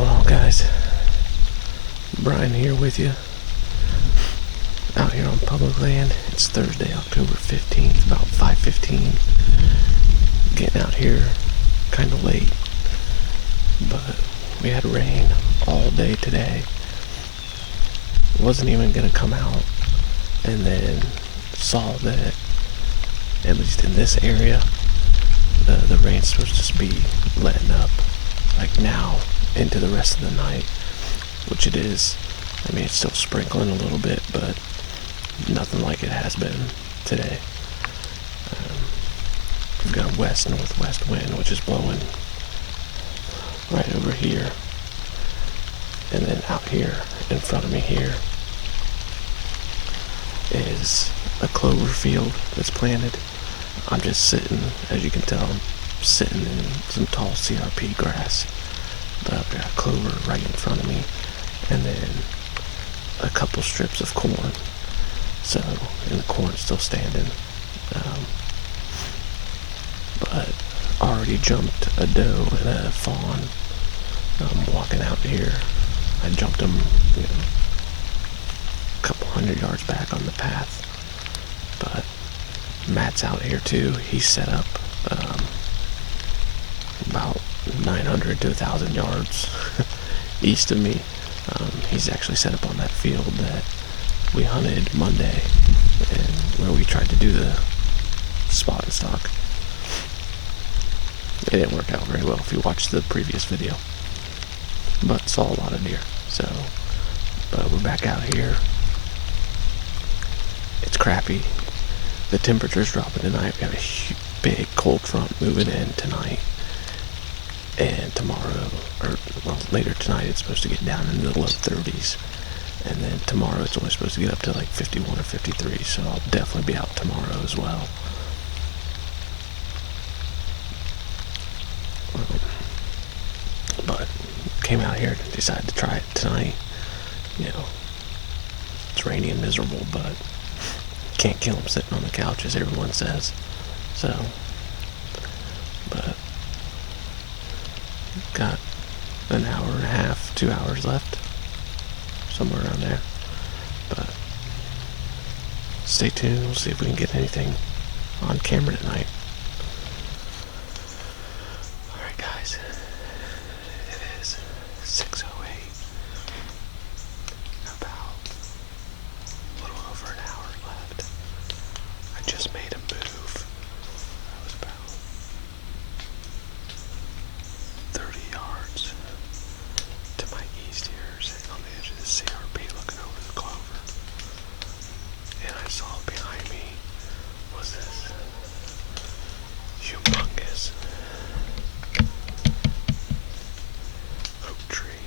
Well, guys, Brian here with you, out here on public land. It's Thursday, October 15th, about 5:15. Getting out here kind of late, but we had rain all day today. Wasn't even going to come out, and then saw that, at least in this area, the rain's supposed to be letting up, like now, into the rest of the night, which it is. I mean, it's still sprinkling a little bit, but nothing like it has been today. We've got a west-northwest wind, which is blowing right over here. And then out here, in front of me here, is a clover field that's planted. I'm just sitting, as you can tell, I'm sitting in some tall CRP grass. But I've got clover right in front of me, and then a couple strips of corn. So, and the corn's still standing. But already jumped a doe and a fawn. I'm walking out here. I jumped them, a couple 100 yards back on the path. But Matt's out here too. He's set up about 900 to 1,000 yards east of me. He's actually set up on that field that we hunted Monday, and where we tried to do the spot and stock. It didn't work out very well if you watched the previous video, but saw a lot of deer. So, but we're back out here. It's crappy. The temperature's dropping tonight. We have a big cold front moving in tonight. And tomorrow, or well, later tonight, it's supposed to get down into the low 30s. And then tomorrow, it's only supposed to get up to like 51 or 53. So I'll definitely be out tomorrow as well. But came out here and decided to try it tonight. It's rainy and miserable, but can't kill them sitting on the couch, as everyone says. So, but got an hour and a half, 2 hours left, somewhere around there. But stay tuned. We'll see if we can get anything on camera tonight. Alright, guys. It is 6:08. About a little over an hour left. I just made a move. I was about 30 yards to my east here, sitting on the edge of the CRP looking over the clover. And I saw behind me was this humongous oak tree.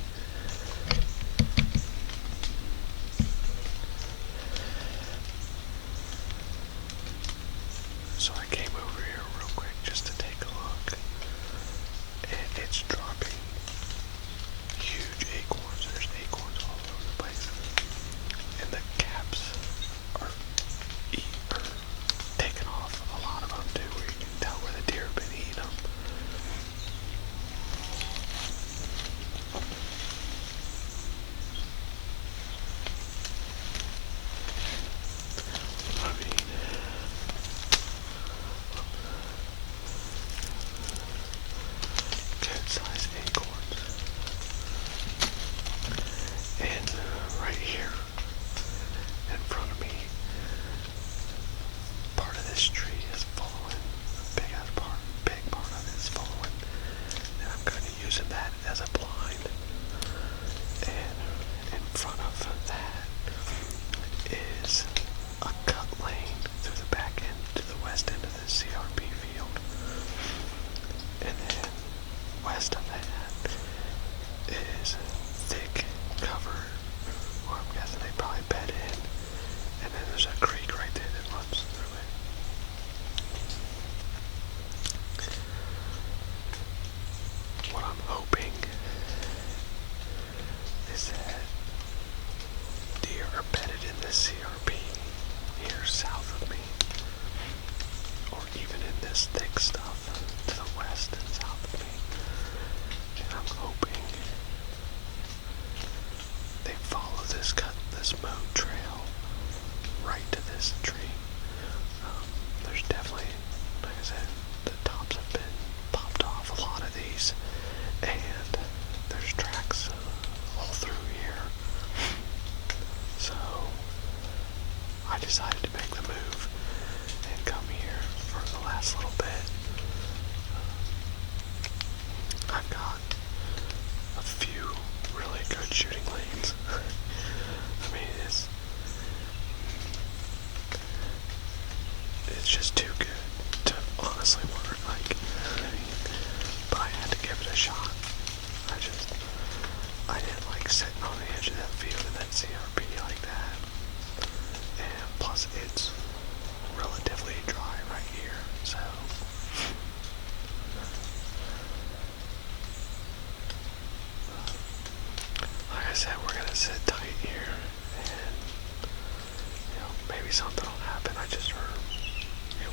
something will happen. I just heard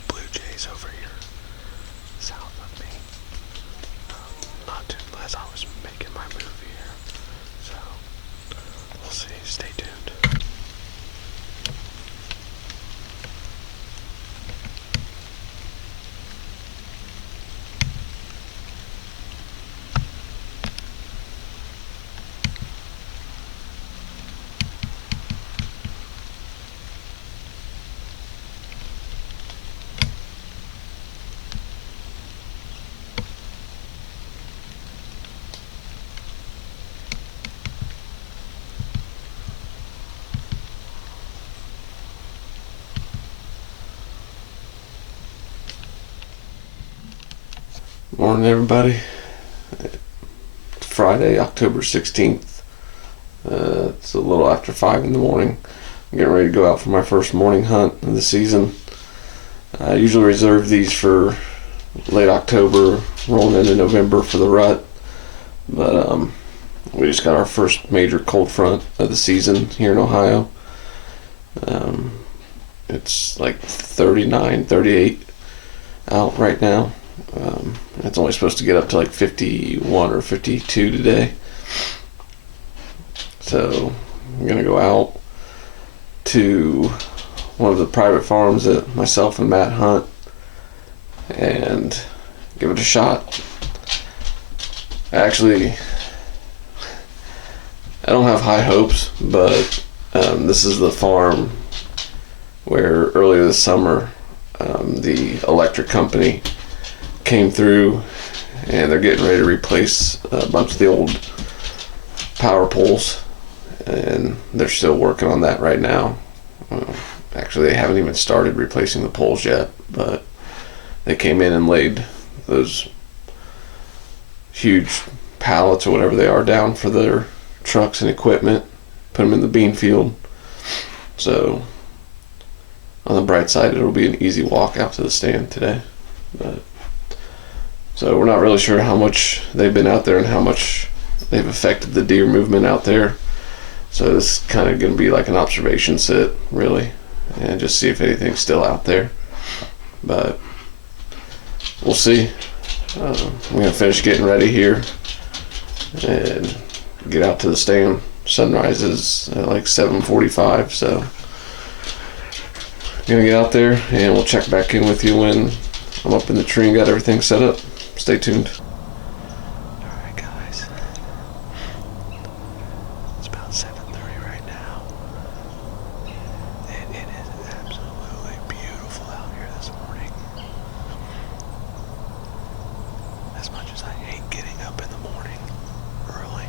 blue jays over here south of me. Not too, as I was making my move here. So, we'll see. Stay tuned. Morning, everybody. It's Friday, October 16th. It's a little after 5 in the morning. I'm getting ready to go out for my first morning hunt of the season. I usually reserve these for late October, rolling into November for the rut. But we just got our first major cold front of the season here in Ohio. It's like 39, 38 out right now. It's only supposed to get up to like 51 or 52 today. So I'm going to go out to one of the private farms that myself and Matt hunt and give it a shot. I don't have high hopes, but this is the farm where earlier this summer the electric company came through and they're getting ready to replace a bunch of the old power poles, and they're still working on that right now. Actually, they haven't even started replacing the poles yet, but they came in and laid those huge pallets or whatever they are down for their trucks and equipment, put them in the bean field. So on the bright side, it'll be an easy walk out to the stand today. So we're not really sure how much they've been out there and how much they've affected the deer movement out there. So this is kind of going to be like an observation sit, really, and just see if anything's still out there. But we'll see. I'm going to finish getting ready here and get out to the stand. Sunrise is at like 7:45, so I'm going to get out there and we'll check back in with you when I'm up in the tree and got everything set up. Stay tuned. Alright guys, it's about 7:30 right now, and it is absolutely beautiful out here this morning. As much as I hate getting up in the morning early,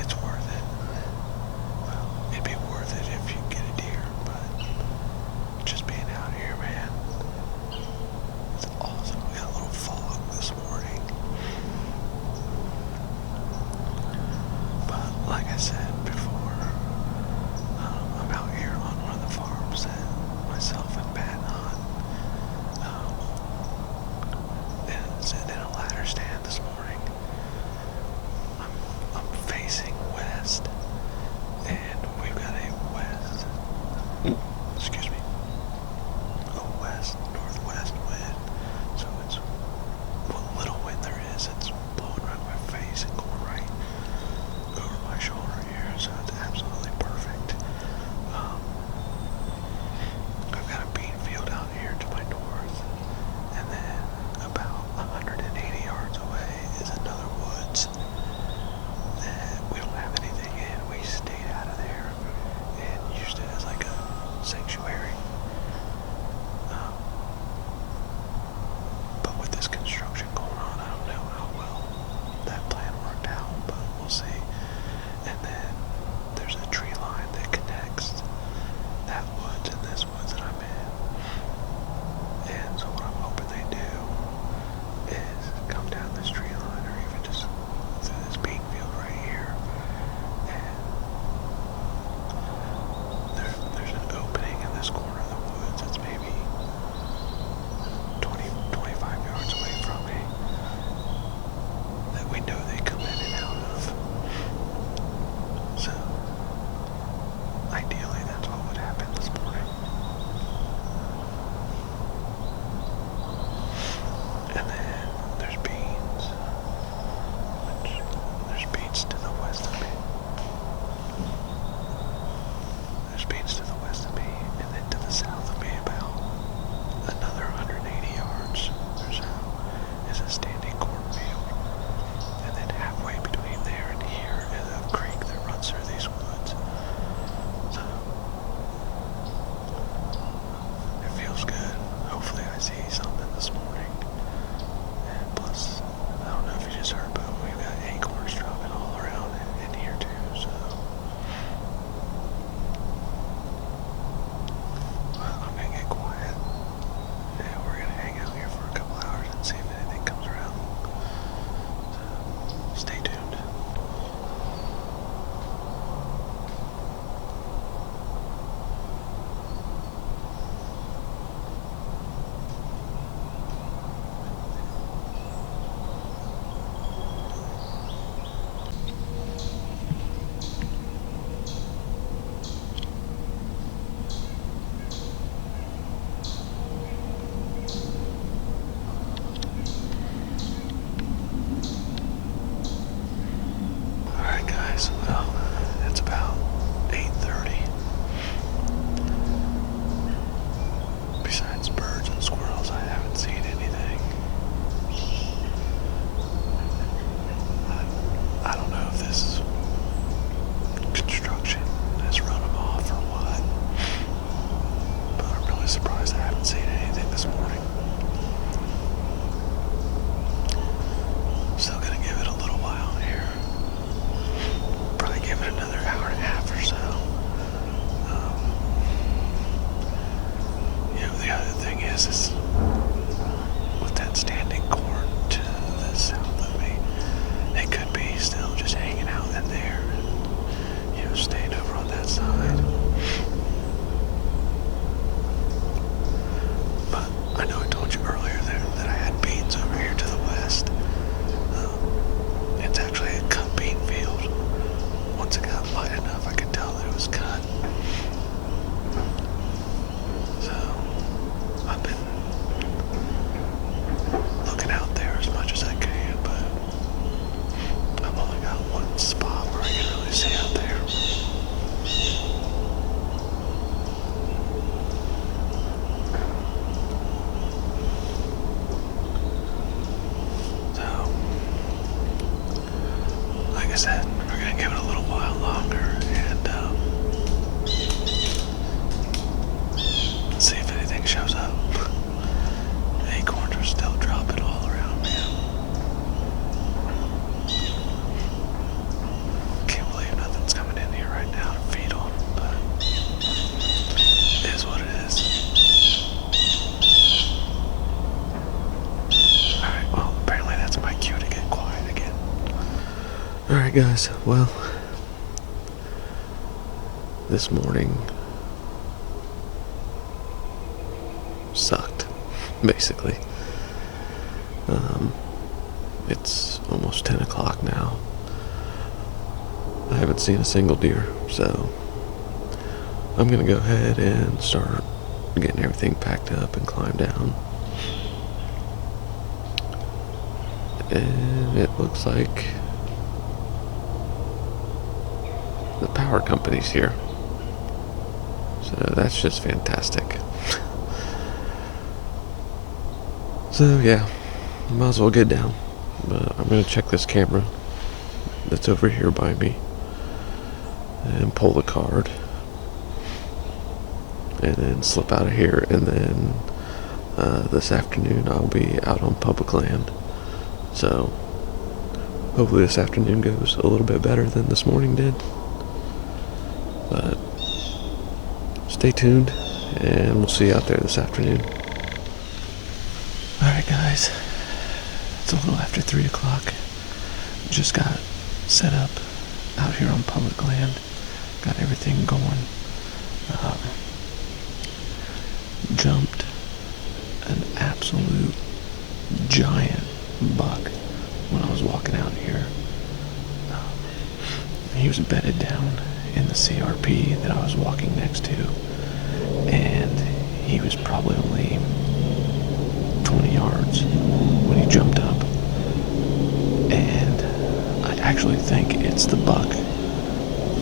it's worth it. Well, it'd be worth it if you get a deer, but just being out here, man, it's awesome. We got a little I said, we're gonna give it a little while longer and see if anything shows up. Acorns are still dropping all around, man. Can't believe nothing's coming in here right now to feed on, but it is what it is. Alright, well, apparently that's my cue to get quiet again. Alright, guys, well, this morning sucked, basically. It's almost 10 o'clock now. I haven't seen a single deer, so I'm gonna go ahead and start getting everything packed up and climb down. And it looks like the power company's here. So that's just fantastic. So yeah, might as well get down. But I'm gonna check this camera that's over here by me and pull the card and then slip out of here, and then this afternoon I'll be out on public land. So hopefully this afternoon goes a little bit better than this morning did. But stay tuned and we'll see you out there this afternoon. Alright guys, it's a little after 3 o'clock. Just got set up out here on public land. Got everything going. Jumped an absolute giant buck when I was walking out here. He was bedded down in the CRP that I was walking next to, and he was probably only 20 yards when he jumped up. And I actually think it's the buck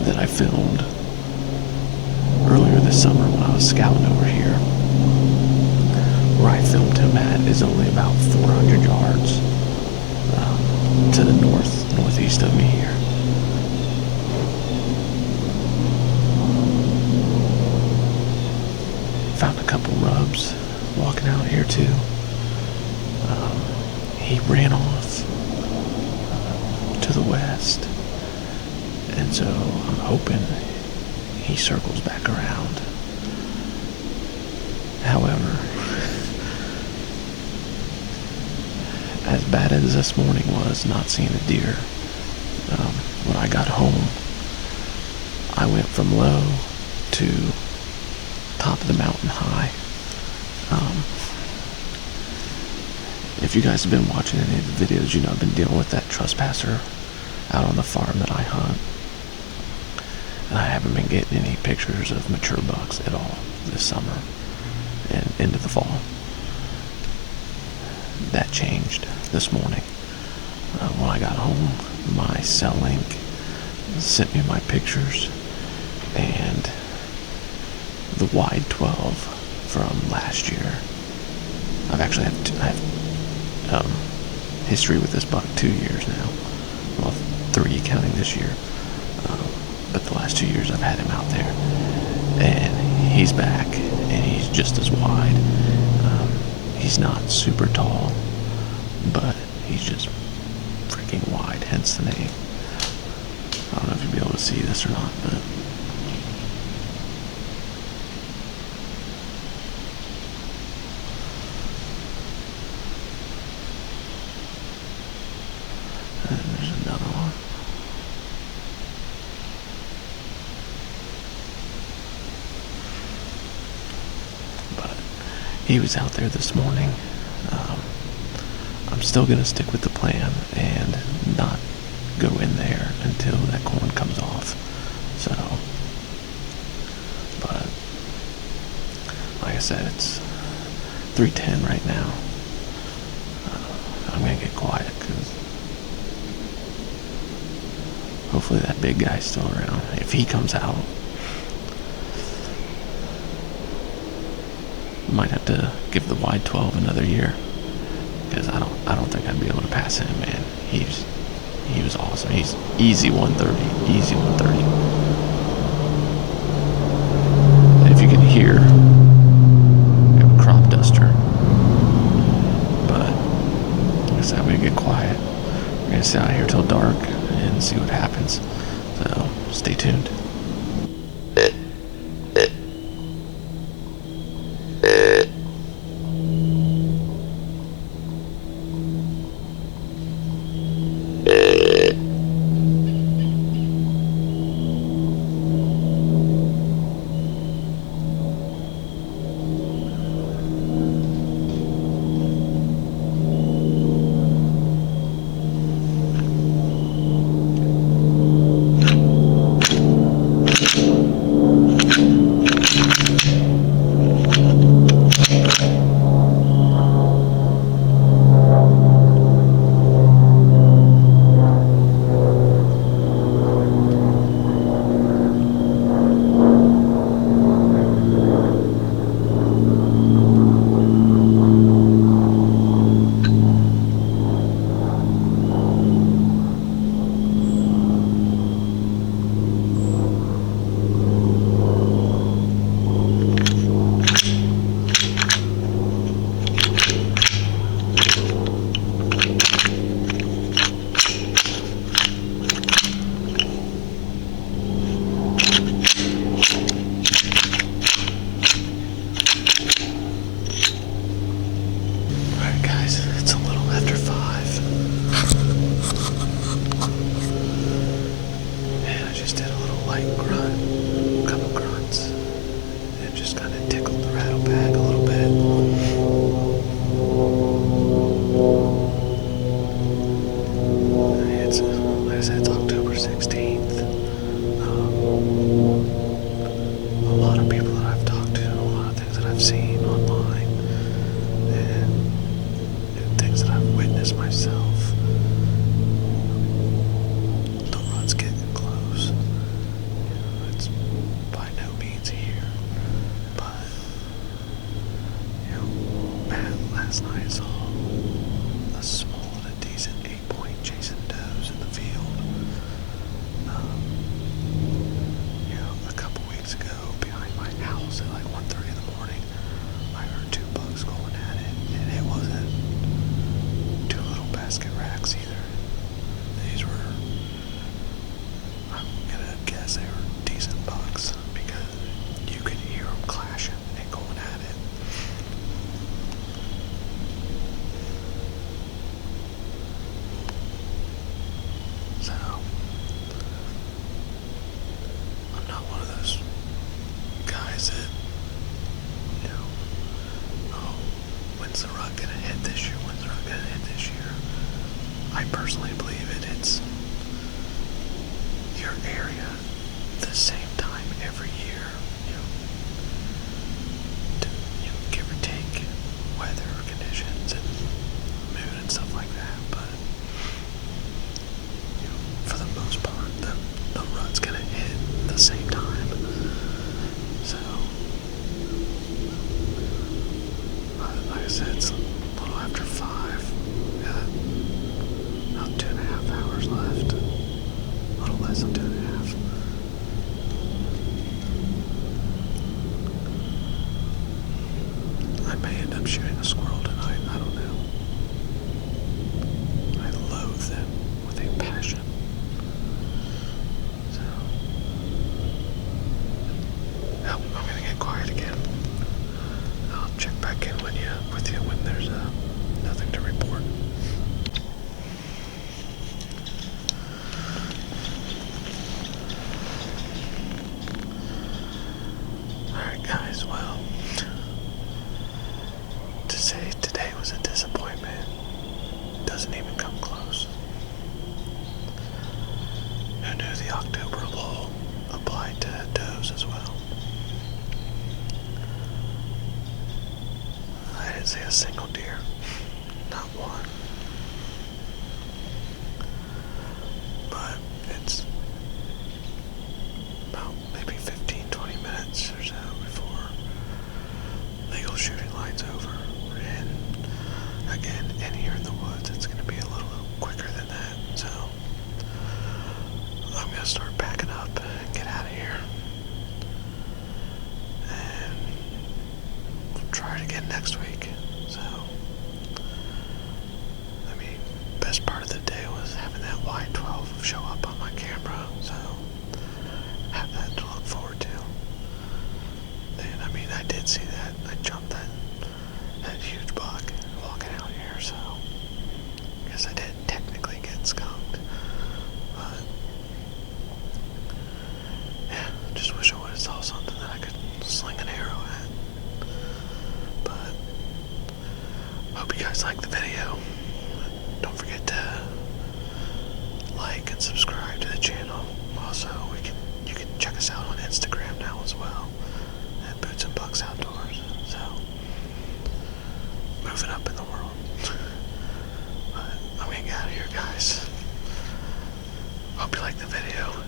that I filmed earlier this summer when I was scouting over here. Where I filmed him at is only about 400 yards to the northeast of me here. Found a couple rubs walking out here too. He ran off to the west, and so I'm hoping he circles back around. However, as bad as this morning was not seeing a deer, when I got home, I went from low to top of the mountain high. If you guys have been watching any of the videos, you know I've been dealing with that trespasser out on the farm that I hunt. And I haven't been getting any pictures of mature bucks at all this summer and into the fall. That changed this morning. When I got home, my cell link sent me my pictures, and the wide 12 from last year. I have history with this buck 2 years now. Well, 3 counting this year. But the last 2 years I've had him out there. And he's back, and he's just as wide. He's not super tall, but he's just freaking wide, hence the name. I don't know if you'll be able to see this or not, but there's another one. But he was out there this morning. I'm still going to stick with the plan and not go in there until that corn comes off. So, but like I said, it's 3:10 right now. I'm going to get quiet because hopefully that big guy's still around. If he comes out, might have to give the wide 12 another year, because I don't think I'd be able to pass him, man. He was is awesome. He's easy 130, easy 130. And if you can hear, we have a crop duster. But I guess I'm gonna get quiet. We're gonna sit out here till dark and see what happens. So stay tuned. I personally believe it's your area the same time every year, give or take weather conditions and moon and stuff like that, but for the most part the rut's gonna hit the same time. So like I said, it's a little after 5. About 2.5 hours left. A little less than 2.5. I may end up shooting a squirrel tonight. I don't know. I loathe them with a passion. So, I'm gonna get quiet again. I'll check back in with you when there's nothing to report. Alright guys, well, to say today was a disappointment doesn't even come close. Who knew the October lull applied to does as well? I didn't see a single deer. Not one. But it's about maybe 15-20 minutes or so before legal shooting line's over. And again, in here in the woods, it's going to be a little quicker than that. So again next week. So, I mean, best part of the day was having that Y12 show up on my camera, so have that to look forward to. And I mean, I did see that. I jumped that huge buck walking out here, so I guess I did technically get skunked. But yeah, just wish I would have saw something that I could sling an arrow at. But hope you guys liked the video. Don't forget to like and subscribe to the channel. Also, you can check us out on Instagram now as well at Boots and Bucks Outdoors. So, moving up in the world. But I'm gonna get out of here, guys. Hope you liked the video.